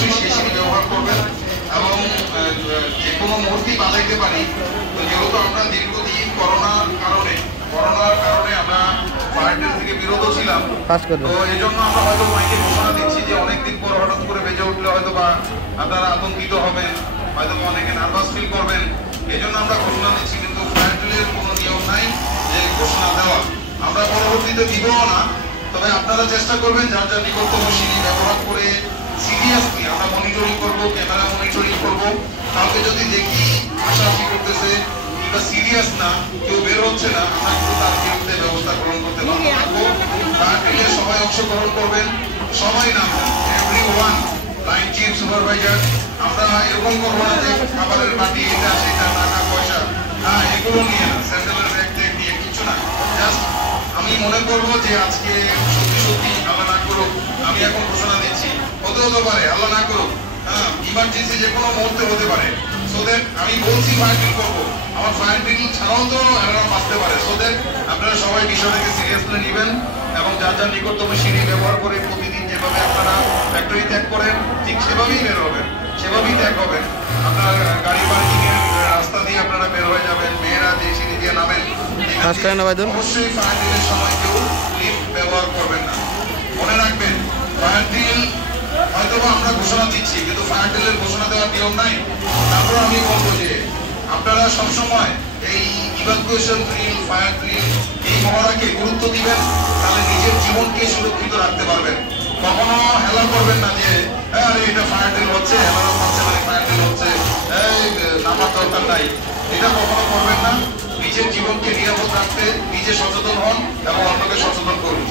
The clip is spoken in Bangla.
অবশ্যই সেই সিঁড়ি ব্যবহার করবেন এবং যে কোনো মুহূর্তেই বাজাইতে পারি। তো যেহেতু আমরা দীর্ঘদিন করোনার কারণে আমরা ফায়ার টেল থেকে বিরত ছিলাম, তো এই জন্য আমরা হয়তো মাইকে ঘোষণা দিচ্ছি যে অনেকদিন পর হঠাৎ করে বেজে উঠলে হয়তো বা আপনারা আতঙ্কিত হবেন, হয়তো অনেকে নার্ভাস ফিল করবেন, এই জন্য আমরা ঘোষণা দিচ্ছি। কিন্তু ফায়ার টেলের কোনো নিয়ম নাই যে ঘোষণা দেওয়া, আমরা পরবর্তীতে দিবও না। তবে আপনারা চেষ্টা করবেন যার যার নিকটতম সিঁড়ি ব্যবহার করে সিরিয়াসলি আমরা মনিটরিং করবো, ক্যামেরা মনিটরিং করবো। কাউকে যদি দেখি আশাআশি করতেছে কিংবা সিরিয়াস না, কেউ বের হচ্ছে না, আমরা কিন্তু তার বিরুদ্ধে ব্যবস্থা গ্রহণ করতে বাধ্য থাকবো। ফায়ার টেলে সবাই অংশগ্রহণ করবেন, সবাই নামবেন, এভরিওয়ান, লাইন চিফ, সুপারভাইজার। আমরা এরকম করবো না যে খাবারের বাটি এটা সেটা টাকা পয়সা এগুলো নিয়ে না, স্যান্ডেলের ব্যাগ ট্যাগ নিয়ে কিছু না। জাস্ট আমি মনে করবো যে আজকে সত্যি সত্যি আল্লাহ না করুক, আমি এখন ঘোষণা দিচ্ছি, হতে পারে আল্লাহ না করুক, ইমার্জেন্সি যে কোনো মুহূর্তে হতে পারে। সো দ্যাট আমি বলছি ফায়ার ড্রিল করবো, আমার ফায়ার ড্রিল ছাড়াও তো অ্যালার্ম বাজতে পারে। সো দ্যাট আপনারা সবাই বিষয়টাকে সিরিয়াসলি নেবেন এবং যার যার নিকটতম সিঁড়ি ব্যবহার করে প্রতিদিন যেভাবে আপনারা ফ্যাক্টরি ত্যাগ করেন ঠিক সেভাবেই বের হবেন, সেভাবেই ত্যাগ হবেন। আপনার গাড়ি পার্কিং এর রাস্তা দিয়ে আপনারা বের হয়ে যাবেন, মেয়েরা যে সিঁড়ি দিয়ে নামেন। অবশ্যই ফায়ার ড্রিলের সময় কেউ লিফট ব্যবহার করবেন না। মনে রাখবেন, ফায়ার ড্রিল হয়তো আমরা ঘোষণা দিচ্ছি কিন্তু ফায়ার ড্রিলের ঘোষণা দেওয়ার নিয়ম নাই। তারপর আমি বলবো যে আপনারা সবসময় এই ইভাকুয়েশন ড্রিল, ফায়ার ড্রিল এই মহড়াকে গুরুত্ব দিবেন, তাহলে নিজের জীবনকে সুরক্ষিত রাখতে পারবেন। কখনো হেলা করবেন না যে আরে এটা ফায়ার ড্রিল হচ্ছে, হেলানো হচ্ছে, মানে ফায়ার ড্রিল হচ্ছে, এই নামার দরকার নাই, এটা কখনো করবেন না। নিজের জীবনকে নিরাপদ রাখতে নিজে সচেতন হন এবং অন্যকে সচেতন করুন।